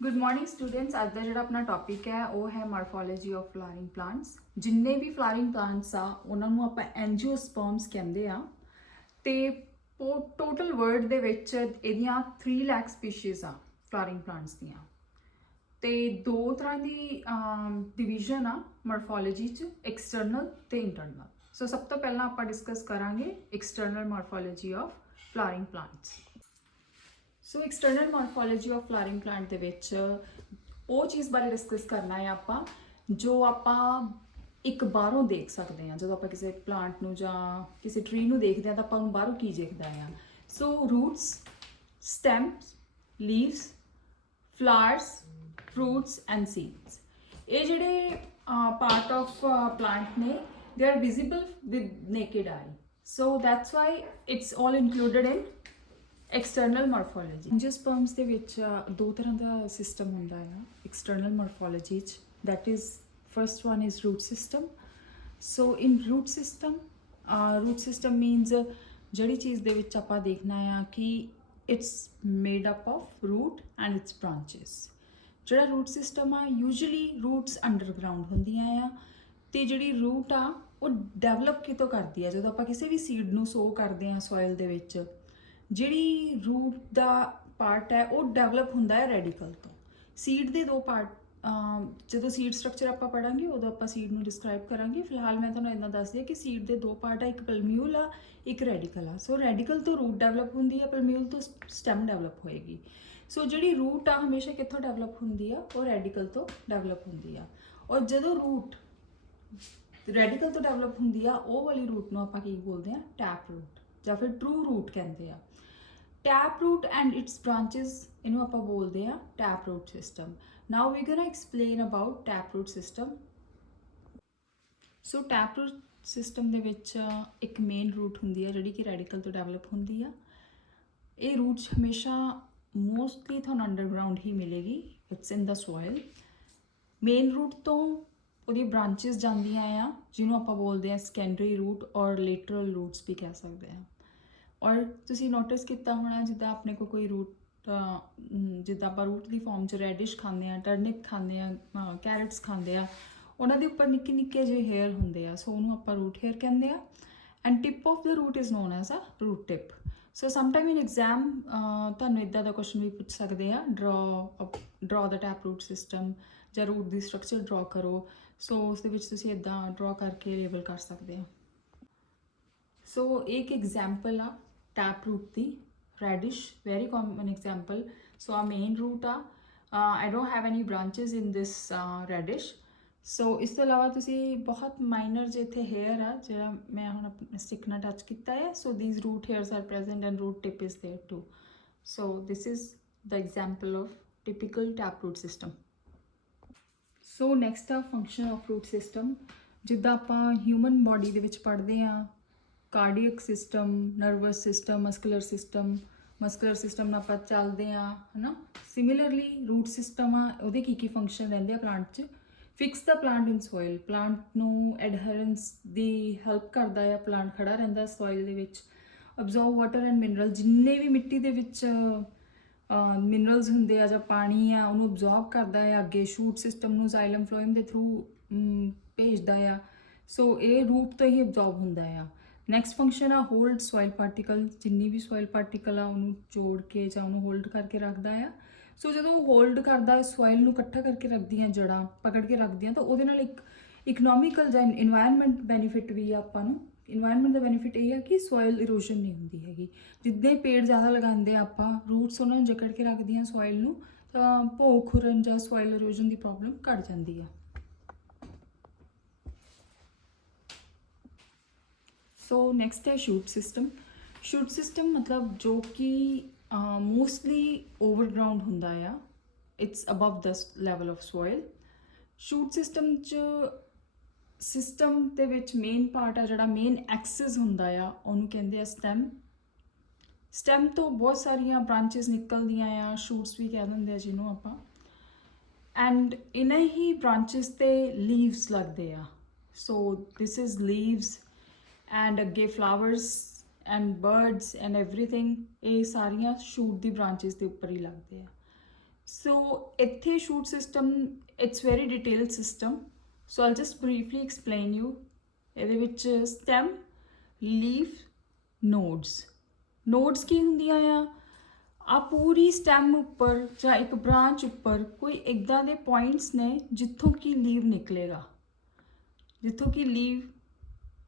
Good morning students. ਅੱਜ ਦਾ ਜਿਹੜਾ ਆਪਣਾ ਟੌਪਿਕ ਹੈ ਉਹ ਹੈ ਮਾਰਫੋਲੋਜੀ ਆਫ ਫਲਾਵਰਿੰਗ ਪਲਾਂਟਸ। ਜਿੰਨੇ ਵੀ ਫਲਾਵਰਿੰਗ ਪਲਾਂਟਸ ਆ ਉਹਨਾਂ ਨੂੰ ਆਪਾਂ ਐਂਜੀਓਸਪਰਮਸ ਕਹਿੰਦੇ ਆ ਤੇ ਟੋਟਲ ਵਰਲਡ ਦੇ ਵਿੱਚ ਇਹਦੀਆਂ 3 ਲੱਖ ਸਪੀਸ਼ੀਜ਼ ਆ ਫਲਾਵਰਿੰਗ ਪਲਾਂਟਸ ਦੀਆਂ। ਤੇ ਦੋ ਤਰ੍ਹਾਂ ਦੀ ਡਿਵੀਜ਼ਨ ਆ ਮਾਰਫੋਲੋਜੀ 'ਚ, ਐਕਸਟਰਨਲ ਤੇ ਇੰਟਰਨਲ। ਸੋ ਸਭ ਤੋਂ ਪਹਿਲਾਂ ਆਪਾਂ ਡਿਸਕਸ ਕਰਾਂਗੇ external morphology of flowering plants. So external morphology of flowering plant ਦੇ ਵਿੱਚ ਉਹ ਚੀਜ਼ ਬਾਰੇ ਡਿਸਕਸ ਕਰਨਾ ਹੈ ਆਪਾਂ ਜੋ ਆਪਾਂ ਇੱਕ ਬਾਹਰੋਂ ਦੇਖ ਸਕਦੇ ਹਾਂ। ਜਦੋਂ ਆਪਾਂ ਕਿਸੇ ਪਲਾਂਟ ਨੂੰ ਜਾਂ ਕਿਸੇ ਟਰੀ ਨੂੰ ਦੇਖਦੇ ਹਾਂ ਤਾਂ ਆਪਾਂ ਨੂੰ ਬਾਹਰੋਂ ਕੀ ਦਿਖਦਾ ਆ। So roots, stems, leaves, flowers, fruits and seeds, ਇਹ ਜਿਹੜੇ ਪਾਰਟ ਆਫ ਪਲਾਂਟ ਨੇ they are visible with naked eye, so that's why it's all included in external morphology. Angiosperms ਦੇ ਵਿੱਚ ਦੋ ਤਰ੍ਹਾਂ ਦਾ ਸਿਸਟਮ ਹੁੰਦਾ ਹੈ external morphology 'ਚ। that is, first one is root system. so in root system means ਜਿਹੜੀ ਚੀਜ਼ ਦੇ ਵਿੱਚ ਆਪਾਂ ਦੇਖਣਾ ਆ ਕਿ it's made up of root and its branches. ਜਿਹੜਾ root system ਆ usually roots underground ਹੁੰਦੀਆਂ ਆ ਤੇ ਜਿਹੜੀ ਰੂਟ ਆ ਉਹ ਡਿਵੈਲਪ ਕਿਤੋਂ ਕਰਦੀ ਆ। ਜਦੋਂ ਆਪਾਂ ਕਿਸੇ ਵੀ ਸੀਡ ਨੂੰ ਸੋ ਕਰਦੇ ਹਾਂ ਸੋਇਲ ਦੇ ਵਿੱਚ, ਜਿਹੜੀ ਰੂਟ ਦਾ ਪਾਰਟ ਹੈ ਉਹ ਡਿਵੈਲਪ ਹੁੰਦਾ ਹੈ ਰੈਡੀਕਲ ਤੋਂ। ਸੀਡ ਦੇ ਦੋ ਪਾਰਟ, ਜਦੋਂ ਸੀਡ ਸਟਰਕਚਰ ਆਪਾਂ ਪੜਾਂਗੇ ਉਦੋਂ ਆਪਾਂ ਸੀਡ ਨੂੰ ਡਿਸਕ੍ਰਾਈਬ ਕਰਾਂਗੇ। ਫਿਲਹਾਲ ਮੈਂ ਤੁਹਾਨੂੰ ਇੱਦਾਂ ਦੱਸਦੀ ਹਾਂ ਕਿ ਸੀਡ ਦੇ ਦੋ ਪਾਰਟ ਆ, ਇੱਕ ਪਲਮਿਊਲ ਆ, ਇੱਕ ਰੈਡੀਕਲ ਆ। ਸੋ ਰੈਡੀਕਲ ਤੋਂ ਰੂਟ ਡਿਵੈਲਪ ਹੁੰਦੀ ਆ, ਪਲਮਿਊਲ ਤੋਂ ਸਟੈਮ ਡਿਵੈਲਪ ਹੋਏਗੀ। ਸੋ ਜਿਹੜੀ ਰੂਟ ਆ ਹਮੇਸ਼ਾ ਕਿੱਥੋਂ ਡਿਵੈਲਪ ਹੁੰਦੀ ਆ? ਉਹ ਰੈਡੀਕਲ ਤੋਂ ਡਿਵੈਲਪ ਹੁੰਦੀ ਆ। ਔਰ ਜਦੋਂ ਰੂਟ ਰੈਡੀਕਲ ਤੋਂ ਡਿਵੈਲਪ ਹੁੰਦੀ ਆ ਉਹ ਵਾਲੀ ਰੂਟ ਨੂੰ ਆਪਾਂ ਕੀ ਬੋਲਦੇ ਆ? ਟੈਪ ਰੂਟ ਜਾਂ ਫਿਰ ਟਰੂ ਰੂਟ ਕਹਿੰਦੇ ਆ। Tap root and its branches, ਇਹਨੂੰ ਆਪਾਂ ਬੋਲਦੇ ਆ tap root system. Now we gonna explain about tap root system. So tap root system ਦੇ ਵਿੱਚ ਇੱਕ ਮੇਨ ਰੂਟ ਹੁੰਦੀ ਆ ਜਿਹੜੀ ਕਿ ਰੈਡੀਕਲ ਤੋਂ ਡਿਵੈਲਪ ਹੁੰਦੀ ਆ। ਇਹ ਰੂਟਸ ਹਮੇਸ਼ਾ ਮੋਸਟਲੀ ਤੁਹਾਨੂੰ ਅੰਡਰਗਰਾਊਂਡ ਹੀ ਮਿਲੇਗੀ, it's in the soil. Main root ਤੋਂ ਉਹਦੀ ਬ੍ਰਾਂਚਿਸ ਜਾਂਦੀਆਂ ਆ ਜਿਹਨੂੰ ਆਪਾਂ ਬੋਲਦੇ ਆ ਸੈਕੰਡਰੀ ਰੂਟ ਔਰ ਲੇਟਰਲ ਰੂਟਸ ਵੀ ਕਹਿ ਸਕਦੇ ਆ। ਔਰ ਤੁਸੀਂ ਨੋਟਿਸ ਕੀਤਾ ਹੋਣਾ ਜਿੱਦਾਂ ਆਪਣੇ ਕੋਲ ਕੋਈ ਰੂਟ, ਜਿੱਦਾਂ ਆਪਾਂ ਰੂਟ ਦੀ ਫਾਰਮ 'ਚ ਰੈਡਿਸ਼ ਖਾਂਦੇ ਆ, ਟਰਨਿਪ ਖਾਂਦੇ ਆ, ਕੈਰਟਸ ਖਾਂਦੇ ਆ, ਉਹਨਾਂ ਦੇ ਉੱਪਰ ਨਿੱਕੇ ਨਿੱਕੇ ਜਿਹੇ ਹੇਅਰ ਹੁੰਦੇ ਆ। ਸੋ ਉਹਨੂੰ ਆਪਾਂ ਰੂਟ ਹੇਅਰ ਕਹਿੰਦੇ ਆ। And tip of the root is known as a root tip. So sometime in exam ਤੁਹਾਨੂੰ ਇੱਦਾਂ ਦਾ ਕੁਐਸਚਨ ਵੀ ਪੁੱਛ ਸਕਦੇ ਆ, draw the tap root system ਜਾਂ ਰੂਟ ਦੀ ਸਟਰਕਚਰ ਡਰਾ ਕਰੋ। ਸੋ ਉਸ ਦੇ ਵਿੱਚ ਤੁਸੀਂ ਇੱਦਾਂ ਡਰਾ ਕਰਕੇ ਲੇਬਲ ਕਰ ਸਕਦੇ ਹੋ। ਸੋ ਇੱਕ ਐਗਜ਼ਾਮਪਲ ਆ ਟੈਪ ਰੂਟ ਦੀ, radish, very common example. So ਆ ਮੇਨ ਰੂਟ ਆ, I don't have any branches in this radish. So ਇਸ ਤੋਂ ਇਲਾਵਾ ਤੁਸੀਂ ਬਹੁਤ ਮਾਈਨਰ ਜਿਹੇ ਇੱਥੇ ਹੇਅਰ ਆ ਜਿਹੜਾ ਮੈਂ ਹੁਣ ਆਪਣੇ ਸਟਿਕ ਨਾਲ ਟੱਚ ਕੀਤਾ ਹੈ। So these root hairs are present and root tip is there too. So this is the example of typical tap root system. So next ਆ ਫੰਕਸ਼ਨ ਆਫ ਰੂਟ ਸਿਸਟਮ। ਜਿੱਦਾਂ ਆਪਾਂ ਹਿਊਮਨ ਬੋਡੀ ਦੇ ਵਿੱਚ ਪੜ੍ਹਦੇ ਹਾਂ cardiac system, nervous system, muscular system ਨਾਲ ਆਪਾਂ ਚੱਲਦੇ ਹਾਂ, ਹੈ ਨਾ। ਸਿਮਿਲਰਲੀ ਰੂਟ ਸਿਸਟਮ ਆ, ਉਹਦੇ ਕੀ ਫੰਕਸ਼ਨ ਰਹਿੰਦੇ ਆ ਪਲਾਂਟ 'ਚ? ਫਿਕਸ ਦਾ ਪਲਾਂਟ ਇਨ ਸੋਇਲ, ਪਲਾਂਟ ਨੂੰ ਐਡਹੈਰੈਂਸ ਦੀ ਹੈਲਪ ਕਰਦਾ ਆ, ਪਲਾਂਟ ਖੜਾ ਰਹਿੰਦਾ ਸੋਇਲ ਦੇ ਵਿੱਚ। ਅਬਜ਼ੋਰਬ ਵਾਟਰ ਐਂਡ ਮਿਨਰਲ, ਜਿੰਨੇ ਵੀ ਮਿੱਟੀ ਦੇ ਵਿੱਚ ਮਿਨਰਲਸ ਹੁੰਦੇ ਆ ਜਾਂ ਪਾਣੀ ਆ ਉਹਨੂੰ ਅਬਜ਼ੋਰਬ ਕਰਦਾ ਆ, ਅੱਗੇ ਸ਼ੂਟ ਸਿਸਟਮ ਨੂੰ ਜ਼ਾਈਲਮ ਫਲੋਇਮ ਦੇ ਥਰੂ ਭੇਜਦਾ ਆ। ਸੋ ਇਹ ਰੂਟ ਤੋਂ ਹੀ ਅਬਜ਼ੋਰਬ ਹੁੰਦਾ ਆ। ਨੈਕਸਟ ਫੰਕਸ਼ਨ ਆ ਹੋਲਡ ਸੋਇਲ ਪਾਰਟੀਕਲ, ਜਿੰਨੀ ਵੀ ਸੋਇਲ ਪਾਰਟੀਕਲ ਆ ਉਹਨੂੰ ਜੋੜ ਕੇ ਜਾਂ ਉਹਨੂੰ ਹੋਲਡ ਕਰਕੇ ਰੱਖਦਾ ਆ। ਸੋ ਜਦੋਂ ਉਹ ਹੋਲਡ ਕਰਦਾ ਸੋਇਲ ਨੂੰ ਇਕੱਠਾ ਕਰਕੇ ਰੱਖਦੀਆਂ, ਜੜ੍ਹਾਂ ਪਕੜ ਕੇ ਰੱਖਦੀਆਂ, ਤਾਂ ਉਹਦੇ ਨਾਲ ਇੱਕ ਇਕਨੋਮਿਕਲ ਜਾਂ ਇਨਵਾਇਰਨਮੈਂਟ ਬੈਨੀਫਿਟ ਵੀ ਆ ਆਪਾਂ ਨੂੰ। ਇਨਵਾਇਰਨਮੈਂਟ ਦਾ ਬੈਨੀਫਿਟ ਇਹ ਹੈ ਕਿ ਸੋਇਲ ਇਰੋਸ਼ਨ ਨਹੀਂ ਹੁੰਦੀ ਹੈਗੀ। ਜਿੱਦਾਂ ਪੇੜ ਜ਼ਿਆਦਾ ਲਗਾਉਂਦੇ ਆ ਆਪਾਂ, ਰੂਟਸ ਉਹਨਾਂ ਨੂੰ ਜਕੜ ਕੇ ਰੱਖਦੀਆਂ ਸੋਇਲ ਨੂੰ, ਤਾਂ ਭੋਗ ਖੁਰਨ ਜਾਂ ਸੋਇਲ ਇਰੋਸ਼ਨ ਦੀ ਪ੍ਰੋਬਲਮ ਘੱਟ ਜਾਂਦੀ ਆ। ਸੋ ਨੈਕਸਟ ਹੈ ਸ਼ੂਟ ਸਿਸਟਮ। ਸ਼ੂਟ ਸਿਸਟਮ ਮਤਲਬ ਜੋ ਕਿ ਮੋਸਟਲੀ ਓਵਰਗਰਾਊਂਡ ਹੁੰਦਾ ਆ, it's above the level of soil. Shoot system 'ਚ ਸਿਸਟਮ ਦੇ ਵਿੱਚ ਮੇਨ ਪਾਰਟ ਆ ਜਿਹੜਾ ਮੇਨ ਐਕਸਿਸ ਹੁੰਦਾ ਆ ਉਹਨੂੰ ਕਹਿੰਦੇ ਆ ਸਟੈਮ। ਸਟੈਮ ਤੋਂ ਬਹੁਤ ਸਾਰੀਆਂ ਬ੍ਰਾਂਚਿਸ ਨਿਕਲਦੀਆਂ ਆ, ਸ਼ੂਟਸ ਵੀ ਕਹਿ ਦਿੰਦੇ ਆ ਜਿਹਨੂੰ ਆਪਾਂ। ਐਂਡ ਇਹਨਾਂ ਹੀ ਬ੍ਰਾਂਚਿਸ 'ਤੇ ਲੀਵਸ ਲੱਗਦੇ ਆ। ਸੋ ਦਿਸ ਇਜ਼ ਲੀਵਸ ਐਂਡ ਅੱਗੇ flowers and birds and everything, ਇਹ ਸਾਰੀਆਂ ਸ਼ੂਟ ਦੀ ਬ੍ਰਾਂਚਿਸ ਦੇ ਉੱਪਰ ਹੀ ਲੱਗਦੇ ਆ। ਸੋ ਇੱਥੇ shoot system it's very detailed system, so all just briefly explain you. ਇਹਦੇ ਵਿੱਚ ਸਟੈਮ, ਲੀਫ, ਨੋਡਸ। ਨੋਡਸ ਕੀ ਹੁੰਦੀਆਂ ਆ ਪੂਰੀ ਸਟੈਮ ਉੱਪਰ ਜਾਂ ਇੱਕ ਬ੍ਰਾਂਚ ਉੱਪਰ ਕੋਈ ਇੱਦਾਂ ਦੇ ਪੁਆਇੰਟਸ ਨੇ ਜਿੱਥੋਂ ਕਿ ਲੀਵ ਨਿਕਲੇਗਾ, ਜਿੱਥੋਂ ਕਿ ਲੀਵ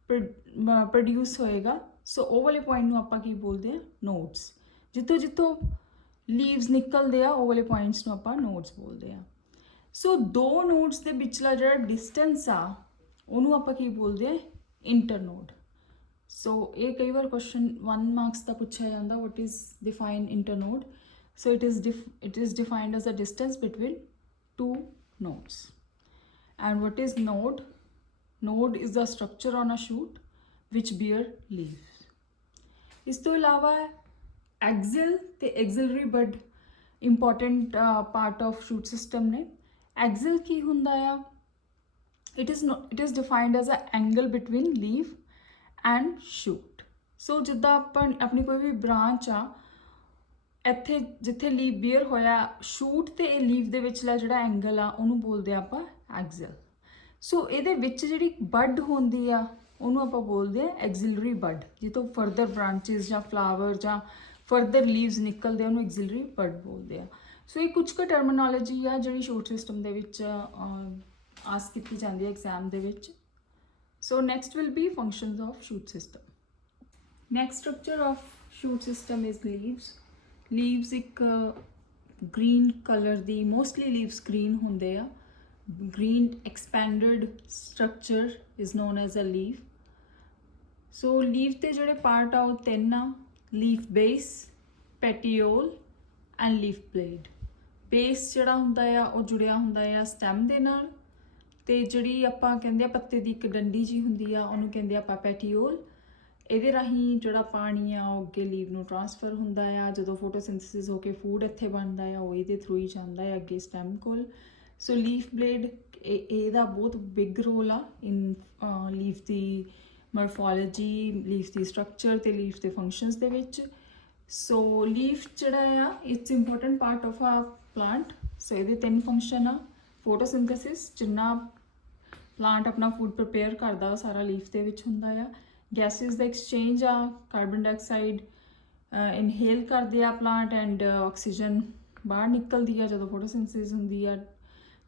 ਪ੍ਰੋਡਿਊਸ ਹੋਏਗਾ। ਸੋ ਉਹ ਵਾਲੇ ਪੁਆਇੰਟ ਨੂੰ ਆਪਾਂ ਕੀ ਬੋਲਦੇ ਆ, ਨੋਡਸ। ਜਿੱਥੋਂ ਜਿੱਥੋਂ ਲੀਵਸ ਨਿਕਲਦੇ ਆ ਉਹ ਵਾਲੇ ਪੁਆਇੰਟਸ ਨੂੰ ਆਪਾਂ ਨੋਡਸ ਬੋਲਦੇ ਆ। ਸੋ ਦੋ ਨੋਡਸ ਦੇ ਵਿਚਲਾ ਜਿਹੜਾ ਡਿਸਟੈਂਸ ਆ ਉਹਨੂੰ ਆਪਾਂ ਕੀ ਬੋਲਦੇ ਆ, ਇੰਟਰਨੋਡ। ਸੋ ਇਹ ਕਈ ਵਾਰ ਕੁਐਸਚਨ 1 ਮਾਰਕਸ ਦਾ ਪੁੱਛਿਆ ਜਾਂਦਾ, what is define internode? So it is defined as a distance between two nodes. And what is node? Node is the structure on a shoot which bear leaves. ਇਸ ਤੋਂ ਇਲਾਵਾ ਐਕਸਿਲ ਤੇ axillary bud important part of shoot system ਨੇ। Axil ਕੀ ਹੁੰਦਾ ਆ, it is defined as an angle between leaf and shoot. So ਜਿੱਦਾਂ ਆਪਾਂ ਆਪਣੀ ਕੋਈ ਵੀ ਬ੍ਰਾਂਚ ਆ, ਇੱਥੇ ਜਿੱਥੇ ਲੀਵ ਬੀਅਰ ਹੋਇਆ, ਸ਼ੂਟ ਤੇ ਇਹ ਲੀਵ ਦੇ ਵਿਚਲਾ ਜਿਹੜਾ ਐਂਗਲ ਆ ਉਹਨੂੰ ਬੋਲਦੇ ਆ ਆਪਾਂ ਐਕਸਿਲ। ਸੋ ਇਹਦੇ ਵਿੱਚ ਜਿਹੜੀ ਬਡ ਹੁੰਦੀ ਆ ਉਹਨੂੰ ਆਪਾਂ ਬੋਲਦੇ ਆ ਐਕਸਿਲਰੀ ਬਡ, ਜਿੱਥੋਂ ਫਰਦਰ ਬ੍ਰਾਂਚਿਸ ਜਾਂ ਫਲਾਵਰ ਜਾਂ ਫਰਦਰ ਲੀਵਸ ਨਿਕਲਦੇ ਉਹਨੂੰ ਐਕਸਿਲਰੀ ਬਡ ਬੋਲਦੇ ਆ। ਸੋ ਇਹ ਕੁਝ ਕੁ ਟਰਮੀਨੋਲੋਜੀ ਆ ਜਿਹੜੀ ਸ਼ੂਟ ਸਿਸਟਮ ਦੇ ਵਿੱਚ ਆਸ ਕੀਤੀ ਜਾਂਦੀ ਹੈ ਐਗਜ਼ਾਮ ਦੇ ਵਿੱਚ। So next will be functions of shoot system. Next structure of shoot system is leaves. Leaves ਇੱਕ green color ਦੀ, mostly leaves green ਹੁੰਦੇ ਆ। Green expanded structure is known as a leaf. So leaf ਦੇ ਜਿਹੜੇ part ਆ ਉਹ 3 ਆ, leaf base, petiole and leaf blade. Base ਜਿਹੜਾ ਹੁੰਦਾ ਆ ਉਹ ਜੁੜਿਆ ਹੁੰਦਾ ਆ stem ਦੇ ਨਾਲ, ਤੇ ਜਿਹੜੀ ਆਪਾਂ ਕਹਿੰਦੇ ਆ ਪੱਤੇ ਦੀ ਇੱਕ ਡੰਡੀ ਜੀ ਹੁੰਦੀ ਆ ਉਹਨੂੰ ਕਹਿੰਦੇ ਆਪਾਂ ਪੈਟੀਓਲ। ਇਹਦੇ ਰਾਹੀਂ ਜਿਹੜਾ ਪਾਣੀ ਆ ਉਹ ਅੱਗੇ ਲੀਵ ਨੂੰ ਟ੍ਰਾਂਸਫਰ ਹੁੰਦਾ ਆ। ਜਦੋਂ ਫੋਟੋਸਿੰਥੇਸਿਸ ਹੋ ਕੇ ਫੂਡ ਇੱਥੇ ਬਣਦਾ ਆ ਉਹ ਇਹਦੇ ਥਰੂ ਹੀ ਜਾਂਦਾ ਹੈ ਅੱਗੇ ਸਟੈਮ ਕੋਲ। ਸੋ ਲੀਫ ਬਲੇਡ ਇਹਦਾ ਬਹੁਤ ਬਿਗ ਰੋਲ ਆ ਇਨ ਲੀਫ ਦੀ ਮੋਰਫੋਲੋਜੀ, ਲੀਫ ਦੀ ਸਟਰਕਚਰ ਤੇ ਲੀਫ ਦੇ ਫੰਕਸ਼ਨਸ ਦੇ ਵਿੱਚ। ਸੋ ਲੀਫ ਜਿਹੜਾ ਆ ਇਟਸ ਇੰਪੋਰਟੈਂਟ ਪਾਰਟ ਆਫ ਆ ਪਲਾਂਟ। ਸੋ ਇਹਦੇ 3 ਫੰਕਸ਼ਨ ਆ। ਫੋਟੋਸਿੰਥੇਸਿਸ, ਜਿੰਨਾ ਪਲਾਂਟ ਆਪਣਾ ਫੂਡ ਪ੍ਰਪੇਅਰ ਕਰਦਾ ਉਹ ਸਾਰਾ ਲੀਫ ਦੇ ਵਿੱਚ ਹੁੰਦਾ ਆ। ਗੈਸਿਸ ਦਾ ਐਕਸਚੇਂਜ ਆ, ਕਾਰਬਨ ਡਾਈਆਕਸਾਈਡ ਇਨਹੇਲ ਕਰਦੇ ਆ ਪਲਾਂਟ ਐਂਡ ਆਕਸੀਜਨ ਬਾਹਰ ਨਿਕਲਦੀ ਆ ਜਦੋਂ ਫੋਟੋਸਿੰਥੇਸਿਸ ਹੁੰਦੀ ਆ।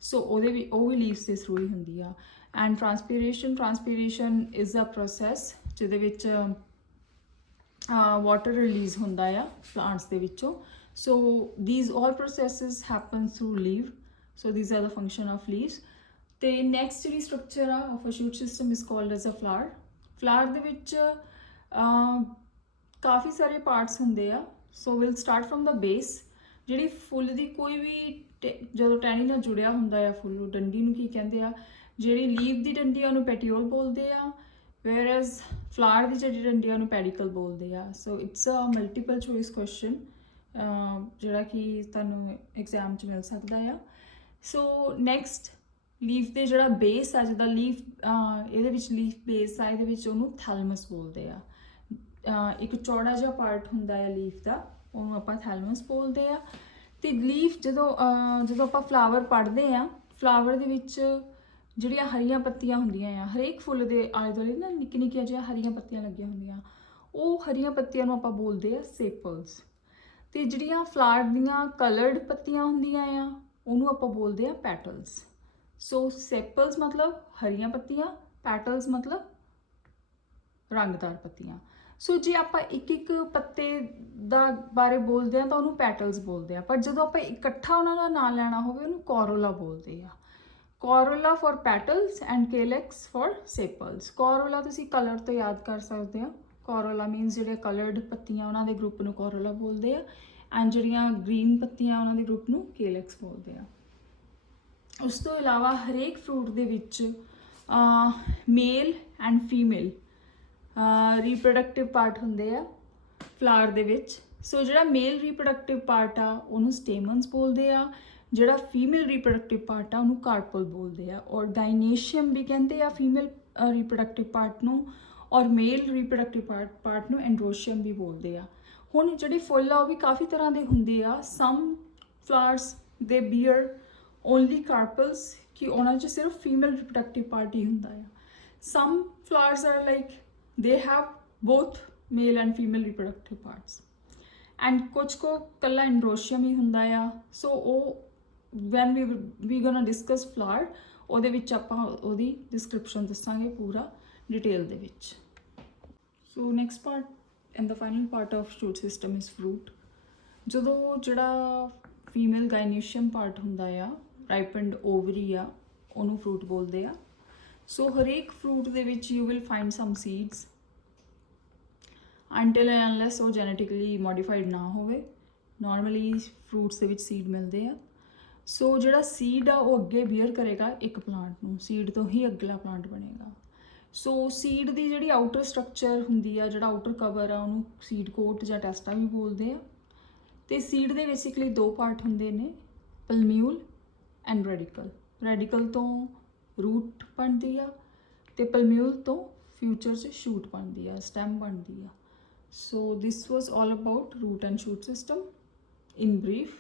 ਸੋ ਉਹ ਵੀ ਲੀਵਸ ਦੇ ਥਰੂ ਹੀ ਹੁੰਦੀ ਆ। ਐਂਡ ਟ੍ਰਾਂਸਪੀਰੇਸ਼ਨ ਇਜ਼ ਅ ਪ੍ਰੋਸੈਸ ਜਿਹਦੇ ਵਿੱਚ ਵਾਟਰ ਰਿਲੀਜ਼ ਹੁੰਦਾ ਆ ਪਲਾਂਟਸ ਦੇ ਵਿੱਚੋਂ। So these all processes happen through leave. So these are the function of leaves. The next ਜਿਹੜੀ structure of a shoot system is called as a flower. Flower ਦੇ ਵਿੱਚ ਕਾਫੀ ਸਾਰੇ parts ਹੁੰਦੇ ਆ। So we'll start from the base. ਜਿਹੜੀ ਫੁੱਲ ਦੀ ਕੋਈ ਵੀ ਜਦੋਂ ਟਹਿਣੀ ਨਾਲ ਜੁੜਿਆ ਹੁੰਦਾ ਆ ਫੁੱਲ, ਡੰਡੀ ਨੂੰ ਕੀ ਕਹਿੰਦੇ ਆ, ਜਿਹੜੀ ਲੀਵ ਦੀ ਡੰਡੀ ਆ ਉਹਨੂੰ ਪੈਟੀਓਲ ਬੋਲਦੇ ਆ, whereas flower ਦੀ ਜਿਹੜੀ ਡੰਡੀ ਆ ਉਹਨੂੰ ਪੈਡੀਕਲ ਬੋਲਦੇ ਆ। So it's a multiple choice question ਜਿਹੜਾ ਕਿ ਤੁਹਾਨੂੰ ਐਗਜ਼ਾਮ 'ਚ ਮਿਲ ਸਕਦਾ ਆ। ਸੋ ਨੈਕਸਟ ਲੀਫ ਦੇ ਜਿਹੜਾ ਬੇਸ ਆ, ਜਿੱਦਾਂ ਲੀਫ ਇਹਦੇ ਵਿੱਚ ਲੀਫ ਬੇਸ ਆ, ਇਹਦੇ ਵਿੱਚ ਉਹਨੂੰ ਥੈਲਮਸ ਬੋਲਦੇ ਆ। ਇੱਕ ਚੌੜਾ ਜਿਹਾ ਪਾਰਟ ਹੁੰਦਾ ਹੈ ਲੀਫ ਦਾ, ਉਹਨੂੰ ਆਪਾਂ ਥੈਲਮਸ ਬੋਲਦੇ ਆ। ਤੇ ਲੀਫ ਜਦੋਂ ਆਪਾਂ ਫਲਾਵਰ ਪੜ੍ਹਦੇ ਆ, ਫਲਾਵਰ ਦੇ ਵਿੱਚ ਜਿਹੜੀਆਂ ਹਰੀਆਂ ਪੱਤੀਆਂ ਹੁੰਦੀਆਂ ਆ, ਹਰੇਕ ਫੁੱਲ ਦੇ ਆਲੇ ਦੁਆਲੇ ਨਾ ਨਿੱਕੀ ਨਿੱਕੀਆਂ ਜਿਹੀਆਂ ਹਰੀਆਂ ਪੱਤੀਆਂ ਲੱਗੀਆਂ ਹੁੰਦੀਆਂ, ਉਹ ਹਰੀਆਂ ਪੱਤੀਆਂ ਨੂੰ ਆਪਾਂ ਬੋਲਦੇ ਆ ਸੇਪਲਸ। ਤੇ ਜਿਹੜੀਆਂ ਫਲਾਵਰ ਦੀਆਂ ਕਲਰਡ ਪੱਤੀਆਂ ਹੁੰਦੀਆਂ ਆ ਉਹਨੂੰ ਆਪਾਂ ਬੋਲਦੇ ਆ ਪੈਟਲਸ। ਸੋ ਸੇਪਲਸ ਮਤਲਬ ਹਰੀਆਂ ਪੱਤੀਆਂ, ਪੈਟਲਸ ਮਤਲਬ ਰੰਗਦਾਰ ਪੱਤੀਆਂ। ਸੋ ਜੇ ਆਪਾਂ ਇੱਕ ਇੱਕ ਪੱਤੇ ਦਾ ਬਾਰੇ ਬੋਲਦੇ ਆ ਤਾਂ ਉਹਨੂੰ ਪੈਟਲਸ ਬੋਲਦੇ ਆ, ਪਰ ਜਦੋਂ ਆਪਾਂ ਇਕੱਠਾ ਉਹਨਾਂ ਦਾ ਨਾਮ ਲੈਣਾ ਹੋਵੇ ਉਹਨੂੰ ਕੋਰੋਲਾ ਬੋਲਦੇ ਆ। ਕੋਰੋਲਾ ਫॉर ਪੈਟਲਸ ਐਂਡ ਕੇਲੈਕਸ ਫॉर ਸੇਪਲਸ। ਕੋਰੋਲਾ ਤੁਸੀਂ ਕਲਰ ਤੋਂ ਯਾਦ ਕਰ ਸਕਦੇ ਆ। ਕੋਰੋਲਾ ਮੀਨਸ ਜਿਹੜੇ ਕਲਰਡ ਪੱਤੀਆਂ ਉਹਨਾਂ ਦੇ ਗਰੁੱਪ ਨੂੰ ਕੋਰੋਲਾ ਬੋਲਦੇ ਆ, ਐਂਡ ਜਿਹੜੀਆਂ ਗ੍ਰੀਨ ਪੱਤੀਆਂ ਉਹਨਾਂ ਦੇ ਗਰੁੱਪ ਨੂੰ ਕੇਲੈਕਸ ਬੋਲਦੇ ਆ। ਉਸ ਤੋਂ ਇਲਾਵਾ ਹਰੇਕ ਫਰੂਟ ਦੇ ਵਿੱਚ male and female reproductive part ਹੁੰਦੇ ਆ ਫਲਾਵਰ ਦੇ ਵਿੱਚ। ਸੋ ਜਿਹੜਾ ਮੇਲ ਰੀਪਰੋਡਕਟਿਵ ਪਾਰਟ ਆ ਉਹਨੂੰ ਸਟੇਮਨਸ ਬੋਲਦੇ ਆ, ਜਿਹੜਾ ਫੀਮੇਲ ਰੀਪਰੋਡਕਟਿਵ ਪਾਰਟ ਆ ਉਹਨੂੰ ਕਾਰਪਲ ਬੋਲਦੇ ਆ। ਔਰ ਗਾਈਨੇਸ਼ੀਅਮ ਵੀ ਕਹਿੰਦੇ ਆ ਫੀਮੇਲ ਰੀਪਰੋਡਕਟਿਵ ਪਾਰਟ ਨੂੰ, ਔਰ ਮੇਲ ਰੀਪਰੋਡਕਟਿਵ ਪਾਰਟ ਨੂੰ ਐਂਡਰੋਸ਼ੀਅਮ ਵੀ ਬੋਲਦੇ ਆ। ਹੁਣ ਜਿਹੜੇ ਫੁੱਲ ਆ ਉਹ ਵੀ ਕਾਫੀ ਤਰ੍ਹਾਂ ਦੇ ਹੁੰਦੇ ਆ। ਸਮ ਫਲਾਵਰਸ ਦੇ ਬੀਅਰ ਓਨਲੀ ਕਾਰਪਲਸ, ਕਿ ਉਹਨਾਂ 'ਚ ਸਿਰਫ ਫੀਮੇਲ ਰਿਪਰੋਡਕਟਿਵ ਪਾਰਟ ਹੀ ਹੁੰਦਾ ਆ। Some flowers are like they have both male and female reproductive parts, and ਕੁਝ ਕੋ ਕੱਲਾ ਐਂਡਰੋਸ਼ੀਅਮ ਹੀ ਹੁੰਦਾ ਆ। ਸੋ ਉਹ when we gonna discuss flower, ਉਹਦੇ ਵਿੱਚ ਆਪਾਂ ਉਹਦੀ ਡਿਸਕ੍ਰਿਪਸ਼ਨ ਦੱਸਾਂਗੇ ਪੂਰਾ ਡਿਟੇਲ ਦੇ ਵਿੱਚ। So next part and the final part of shoot system is fruit. ਜਦੋਂ ਜਿਹੜਾ ਫੀਮੇਲ ਗਾਇਨੇਸ਼ੀਅਮ ਪਾਰਟ ਹੁੰਦਾ ਆ, ਰਾਈਪਨਡ ਓਵਰੀ ਆ, ਉਹਨੂੰ ਫਰੂਟ ਬੋਲਦੇ ਆ। ਸੋ ਹਰੇਕ ਫਰੂਟ ਦੇ ਵਿੱਚ you will find some seeds until and unless ਉਹ ਜੈਨੇਟਿਕਲੀ ਮੋਡੀਫਾਈਡ ਨਾ ਹੋਵੇ। ਨਾਰਮਲੀ ਫਰੂਟਸ ਦੇ ਵਿੱਚ ਸੀਡ ਮਿਲਦੇ ਆ। ਸੋ ਜਿਹੜਾ ਸੀਡ ਆ ਉਹ ਅੱਗੇ ਬੀਅਰ ਕਰੇਗਾ ਇੱਕ ਪਲਾਂਟ ਨੂੰ, ਸੀਡ ਤੋਂ ਹੀ ਅਗਲਾ ਪਲਾਂਟ ਬਣੇਗਾ। ਸੋ ਸੀਡ ਦੀ ਜਿਹੜੀ ਆਊਟਰ ਸਟਰਕਚਰ ਹੁੰਦੀ ਆ, ਜਿਹੜਾ ਆਊਟਰ ਕਵਰ ਆ, ਉਹਨੂੰ ਸੀਡ ਕੋਟ ਜਾਂ ਟੈਸਟਾ ਵੀ ਬੋਲਦੇ ਆ। ਤੇ ਸੀਡ ਦੇ ਬੇਸਿਕਲੀ ਦੋ ਪਾਰਟ ਹੁੰਦੇ ਨੇ, ਪਲਮਿਊਲ ਐਂਡ ਰੈਡੀਕਲ। ਰੈਡੀਕਲ ਤੋਂ ਰੂਟ ਬਣਦੀ ਆ ਤੇ ਪਲਮਿਊਲ ਤੋਂ ਫਿਊਚਰ 'ਚ ਸ਼ੂਟ ਬਣਦੀ ਆ, ਸਟੈਮ ਬਣਦੀ ਆ। So this was all about root and shoot system in brief.